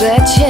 że cię